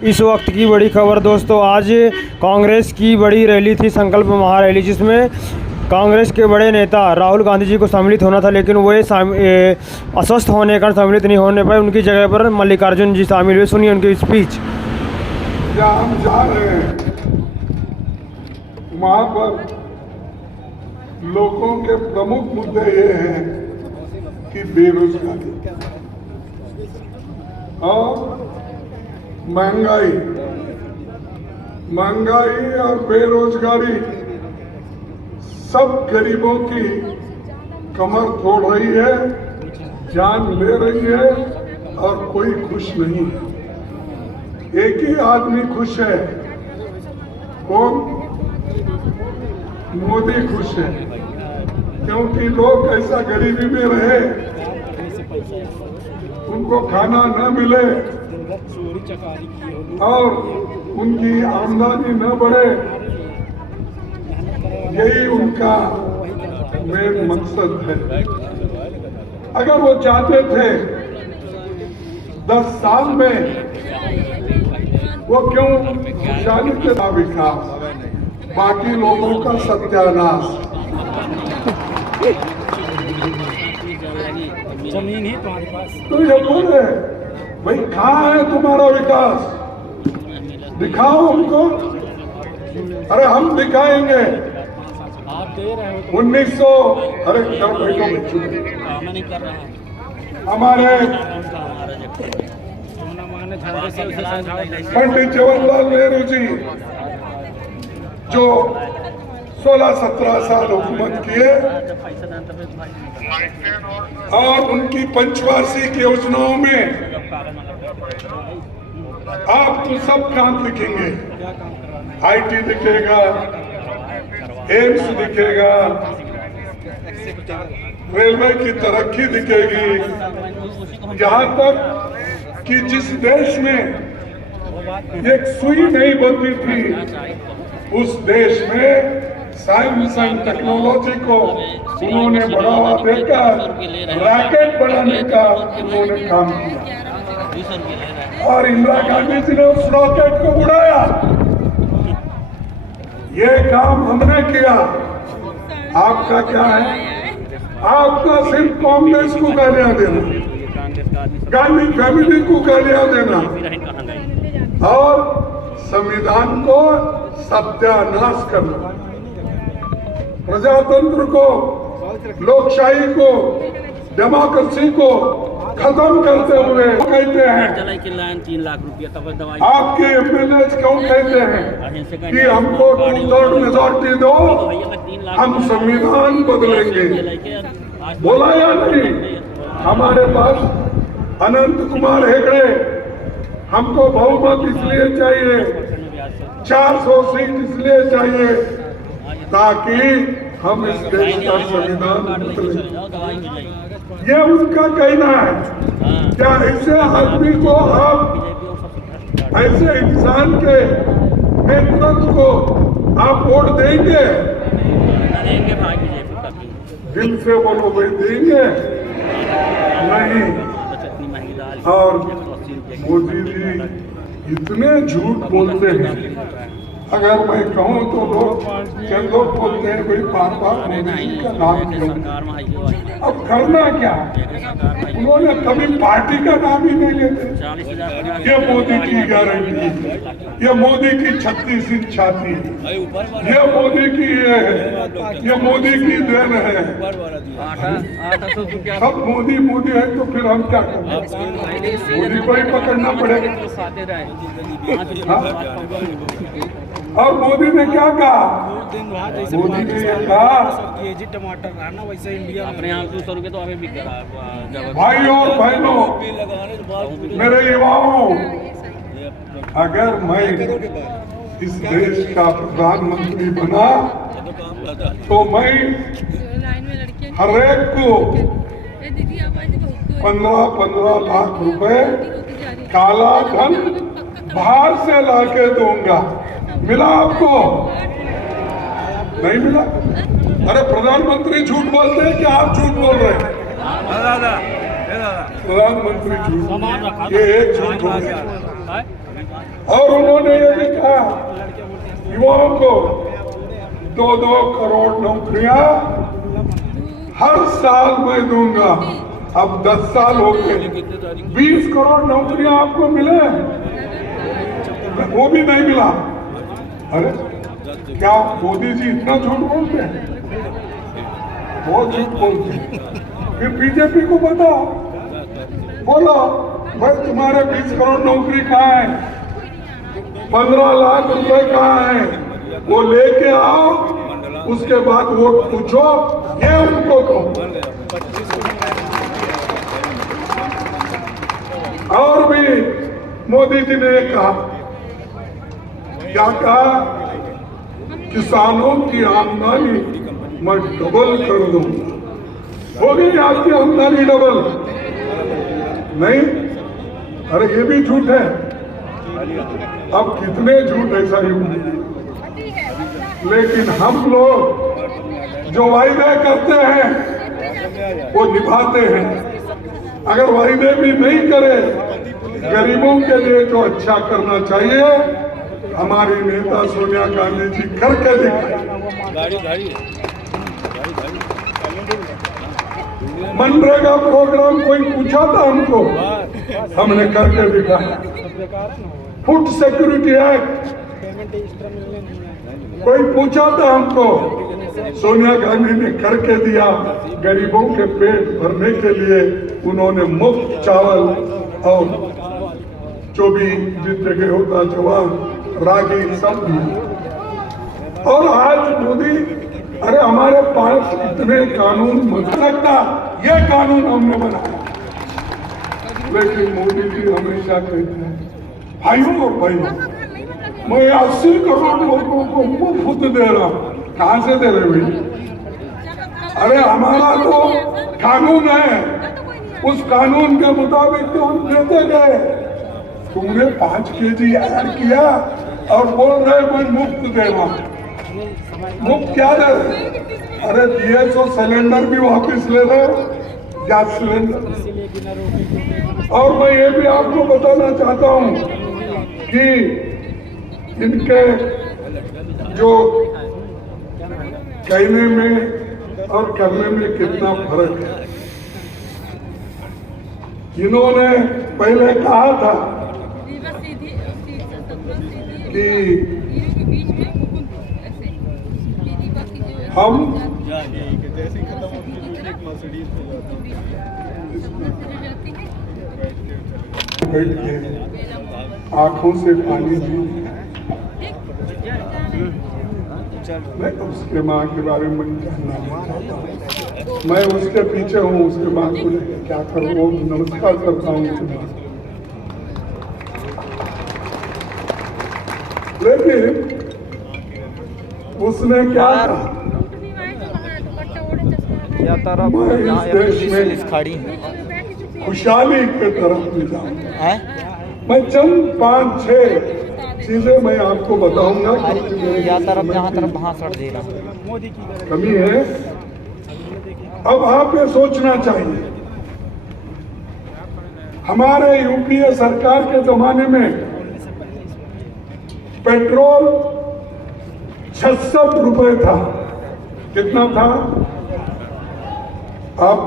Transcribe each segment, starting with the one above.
इस वक्त की बड़ी खबर दोस्तों, आज कांग्रेस की बड़ी रैली थी, संकल्प महारैली, जिसमें कांग्रेस के बड़े नेता राहुल गांधी जी को सम्मिलित होना था, लेकिन वो अस्वस्थ होने के कारण सम्मिलित नहीं होने पाए। उनकी जगह पर मल्लिकार्जुन जी शामिल हुए। सुनिए उनकी स्पीच। जहाँ हम जा रहे हैं वहाँ पर लोगों के प्रमुख मुद्दे ये हैं कि बेरोजगारी और महंगाई और बेरोजगारी सब गरीबों की कमर तोड़ रही है, जान ले रही है और कोई खुश नहीं है। एक ही आदमी खुश है, कौन? मोदी खुश है, क्योंकि लोग ऐसा गरीबी में रहे, उनको खाना न मिले और उनकी आमदनी न बढ़े, यही उनका मेन मकसद है। अगर वो चाहते थे 10 साल में, वो क्यों खुशहाली के विकास, बाकी लोगों का सत्यानाश। जमीन है तुम्हारे पास तो ये बोले भाई कहाँ है तुम्हारा विकास, दिखाओ हमको। अरे हम दिखाएंगे। आप दे रहे हो 1900 अरे क्या हमारे पंडित जवाहरलाल नेहरू जी जो 16-17 साल हुकूमत किए और उनकी पंचवार्षिक योजनाओं में आप तो सब काम दिखेंगे। आईटी दिखेगा, एम्स दिखेगा, रेलवे की तरक्की दिखेगी, यहाँ तक कि जिस देश में एक सुई नहीं बनती थी, उस देश में साइंस एंड टेक्नोलॉजी को उन्होंने बढ़ावा देकर रॉकेट बनाने का उन्होंने काम किया और इंदिरा गांधी जी ने उस रॉकेट को उड़ाया। ये काम हमने किया। आपका क्या है? आपका सिर्फ कांग्रेस को गालियां देना, गांधी फैमिली को गालियां देना और संविधान को सत्यानाश करना, प्रजातंत्र को, लोकशाही को, डेमोक्रेसी को खत्म करते हुए कहते हैं। 3 लाख रुपया तब दवाई आपके एमएलए क्यों कहते हैं कि हमको 2/3 मेजॉरिटी दो, हम संविधान बदलेंगे? बोला या नहीं? हमारे पास अनंत कुमार हेगड़े, हमको बहुमत इसलिए चाहिए, 400 सीट इसलिए चाहिए ताकि हम इस देश का संविधान बदलें। ये उनका कहना है। क्या ऐसे आदमी को आप, ऐसे इंसान के नेतृत्व को आप वोट देंगे? दिल से बोलो भाई, देंगे नहीं। और मोदी जी इतने झूठ बोलते हैं, अगर मैं कहूँ तो चंद लोग बोलते हैं भाई बार-बार मोदी जी का नाम क्यों? अब करना क्या? उन्होंने कभी पार्टी का नाम ही नहीं लेते। ये मोदी की गारंटी, ये मोदी की 36 इंच छाती, ये मोदी की ये मोदी की देन है। सब मोदी मोदी है तो फिर हम क्या करें? मोदी को ही पकड़ना पड़ेगा। और मोदी ने क्या कहा? मोदी ने ये कहा टमाटर रहा ना, वैसे इंडिया अपने यहाँ 200 रुपये तो हमें बिक रहा। भाई और बहनों, मेरे युवाओं, अगर मैं इस देश का प्रधानमंत्री बना तो मैं हर एक को 15-15 लाख रुपए काला धन बाहर से लाके दूंगा। मिला आपको? नहीं मिला? अरे प्रधानमंत्री झूठ बोलते हैं क्या आप झूठ बोल रहे हैं? प्रधानमंत्री झूठ, ये एक झूठ हो गया। और उन्होंने ये भी कहा युवाओं को 2-2 करोड़ नौकरियां हर साल मैं दूंगा। अब 10 साल हो गए, 20 करोड़ नौकरियां आपको मिले, वो भी नहीं मिला। अरे क्या मोदी जी इतना झूठ बोलते हैं? बहुत झूठ बोलते हैं। फिर बीजेपी को बता, बोलो भाई तुम्हारे 20 करोड़ नौकरी कहाँ है, 15 लाख रुपए कहाँ है, वो लेके आओ, उसके बाद वोट पूछो, ये उनको कहो। और भी मोदी जी ने कहा, क्या कहा, किसानों की आमदनी मैं डबल कर दूंगा। हो गई आपकी आमदनी डबल? नहीं, अरे ये भी झूठ है। अब कितने झूठ ऐसा ही होंगे, लेकिन हम लोग जो वायदे करते हैं वो निभाते हैं। अगर वायदे भी नहीं करे, गरीबों के लिए जो अच्छा करना चाहिए हमारी नेता सोनिया गांधी जी करके दिखाई। मनरेगा प्रोग्राम कोई पूछा था हमको, हमने करके दिखाया। फूड सिक्योरिटी एक्ट कोई पूछा था हमको, सोनिया गांधी ने करके दिया। गरीबों के पेट भरने के लिए उन्होंने मुफ्त चावल और जो भी जिस जगह होता जवान रागी सब दिया। और आज मोदी, अरे हमारे पास इतने कानून मत लगता, ये कानून हमने बनाया। लेकिन मोदी जी हमेशा कहते हैं भाइयों और बहनों, मैं 80 करोड़ लोगों को मुफ्त दे रहा हूं। कहां से दे रहे भाई? अरे हमारा तो कानून है, उस कानून के मुताबिक तो हम देते गए। तुमने 5 kg ऐड किया और बोल रहे मैं मुफ्त दे रहा हूं। मुफ्त क्या दे? अरे दिए तो सिलेंडर भी वापस ले रहे हो, गैस सिलेंडर। और मैं ये भी आपको बताना चाहता हूं कि इनके जो कहने में और करने में कितना फर्क है। इन्होंने पहले कहा था कि हम बैठ के आंखों से पानी भी, मैं उसके माँ के बारे में जानना नहीं चाहता। मैं उसके पीछे हूँ, उसके माँ को लेकर क्या करूँ, वो नमस्कार करता हूँ उसके माँ। लेकिन उसने क्या कहा, मैं इस देश में खुशहाली के तरफ ले जाऊँ। मैं चंद 5-6 चीजें मैं आपको बताऊंगा। जहाँ तरफ वहाँ सड़ दे रहा कमी है। अब आप ये सोचना चाहिए, हमारे यूपीए सरकार के जमाने में पेट्रोल 66 रुपए था। कितना था? अब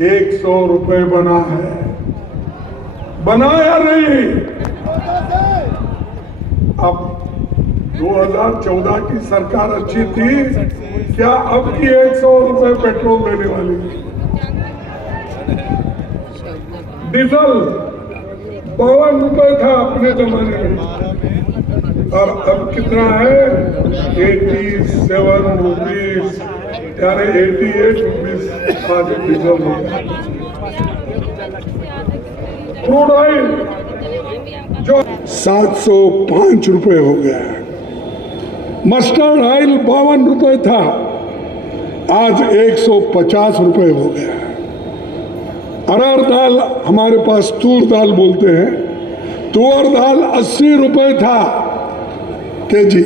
100 रुपए बना है। बनाया नहीं। अब 2014 की सरकार अच्छी थी क्या? अब की 100 रुपए पेट्रोल देने वाली। डीजल 52 रुपए था अपने जमाने में, और अब कितना है? 87 रुपीज, यानी 88 रुपीज आज डीजल हो गया। क्रूड ऑयल जो 705 रुपए हो गया है। मस्टर्ड ऑयल 52 रुपए था, आज 150 रुपए हो गया है। अरहर दाल, हमारे पास तूर दाल बोलते हैं, तूर दाल 80 रुपए था केजी,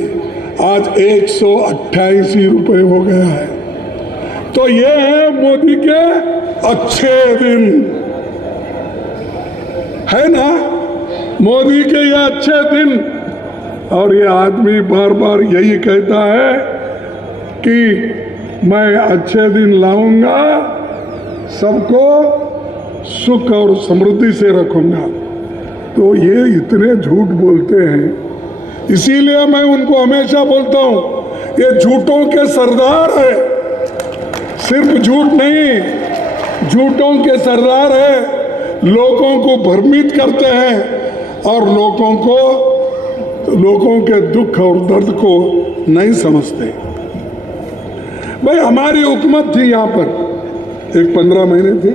आज 188 रुपए हो गया है। तो ये है मोदी के अच्छे दिन, है ना? मोदी के ये अच्छे दिन, और ये आदमी बार बार यही कहता है कि मैं अच्छे दिन लाऊंगा, सबको सुख और समृद्धि से रखूंगा। तो ये इतने झूठ बोलते हैं, इसीलिए मैं उनको हमेशा बोलता हूं, ये झूठों के सरदार है, सिर्फ झूठ नहीं, झूठों के सरदार है। लोगों को भ्रमित करते हैं और लोगों के दुख और दर्द को नहीं समझते। भाई हमारी हुकूमत थी यहाँ पर, एक 15 महीने थी,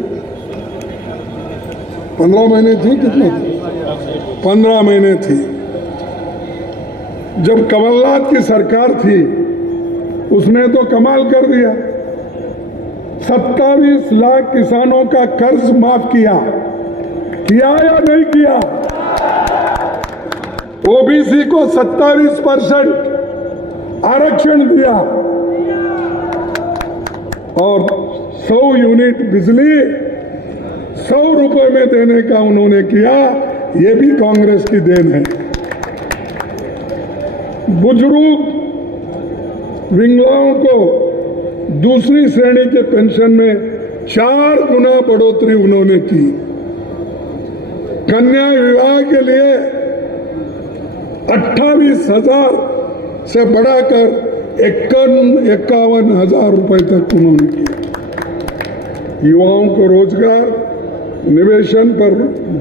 15 महीने थी, कितने थी? 15 महीने थी। जब कमलनाथ की सरकार थी, उसने तो कमाल कर दिया, 27 लाख किसानों का कर्ज माफ किया या नहीं किया? ओबीसी को 27% आरक्षण दिया और 100 यूनिट बिजली 100 रुपए में देने का उन्होंने किया। ये भी कांग्रेस की देन है। बुजुर्ग विकलांगों को दूसरी श्रेणी के पेंशन में 4 गुना बढ़ोतरी उन्होंने की। कन्या विवाह के लिए 28,000 से बढ़ाकर 51,000 रुपए तक उन्होंने किया। युवाओं को रोजगार, निवेशन पर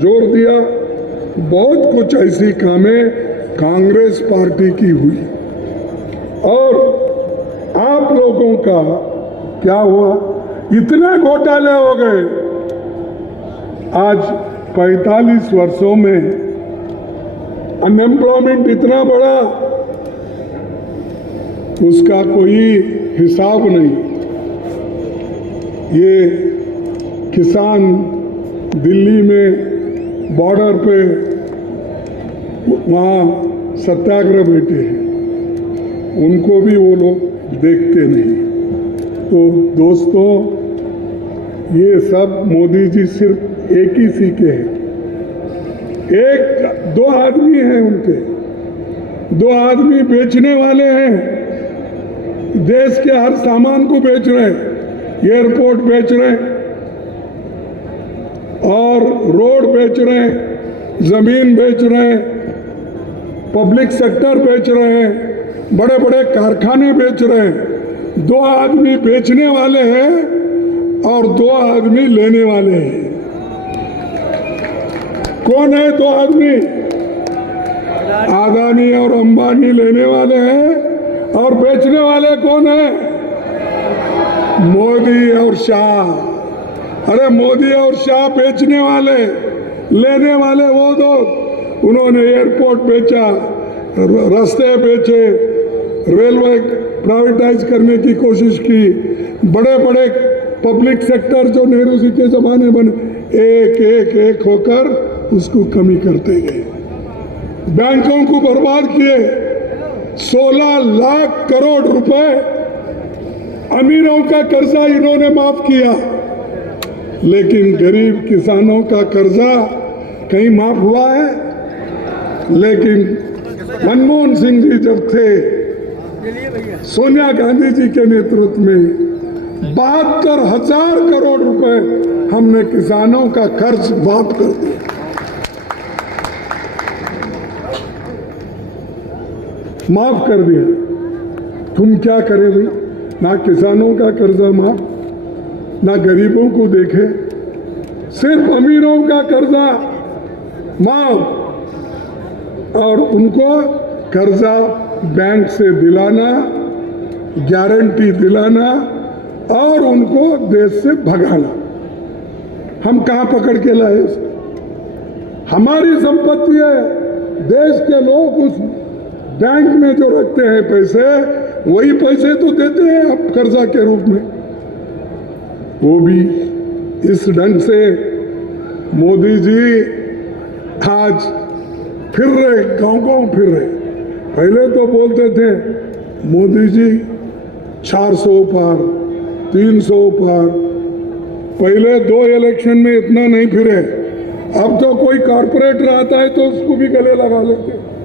जोर दिया। बहुत कुछ ऐसी कामें कांग्रेस पार्टी की हुई। और आप लोगों का क्या हुआ? इतने घोटाले हो गए। आज 45 वर्षों में अनएम्प्लॉयमेंट इतना बढ़ा, उसका कोई हिसाब नहीं। ये किसान दिल्ली में बॉर्डर पे वहाँ सत्याग्रह बैठे हैं, उनको भी वो लोग देखते नहीं। तो दोस्तों, ये सब मोदी जी सिर्फ एक ही सीखे हैं। एक 2 आदमी हैं उनके, 2 आदमी बेचने वाले हैं। देश के हर सामान को बेच रहे हैं, एयरपोर्ट बेच रहे हैं और रोड बेच रहे हैं, जमीन बेच रहे हैं, पब्लिक सेक्टर बेच रहे हैं, बड़े बड़े कारखाने बेच रहे हैं। 2 आदमी बेचने वाले हैं और 2 आदमी लेने वाले हैं। कौन है 2 आदमी? अदानी और अंबानी लेने वाले हैं और बेचने वाले कौन है? मोदी और शाह। अरे मोदी और शाह बेचने वाले, लेने वाले वो दो। उन्होंने एयरपोर्ट बेचा, रास्ते बेचे, रेलवे प्राइवेटाइज करने की कोशिश की, बड़े बड़े पब्लिक सेक्टर जो नेहरू जी के जमाने बने, एक होकर उसको कमी करते गए। बैंकों को बर्बाद किए। 16 लाख करोड़ रुपए अमीरों का कर्जा इन्होंने माफ किया, लेकिन गरीब किसानों का कर्जा कहीं माफ हुआ है? लेकिन मनमोहन सिंह जी जब थे, सोनिया गांधी जी के नेतृत्व में 72,000 करोड़ रुपए हमने किसानों का कर्ज माफ कर दिया। माफ कर दिया। तुम क्या करें भाई? ना किसानों का कर्जा माफ, ना गरीबों को देखे, सिर्फ अमीरों का कर्जा माफ और उनको कर्जा बैंक से दिलाना, गारंटी दिलाना और उनको देश से भगाना। हम कहां पकड़ के लाए? हमारी संपत्ति है। देश के लोग उस बैंक में जो रखते हैं पैसे, वही पैसे तो देते हैं अब कर्जा के रूप में। वो भी इस ढंग से मोदी जी आज फिर रहे, गांव फिर रहे। पहले तो बोलते थे मोदी जी 400 पार, 300 पार। पहले 2 इलेक्शन में इतना नहीं फिरे, अब तो कोई कॉर्पोरेटर आता है तो उसको भी गले लगा लेते हैं।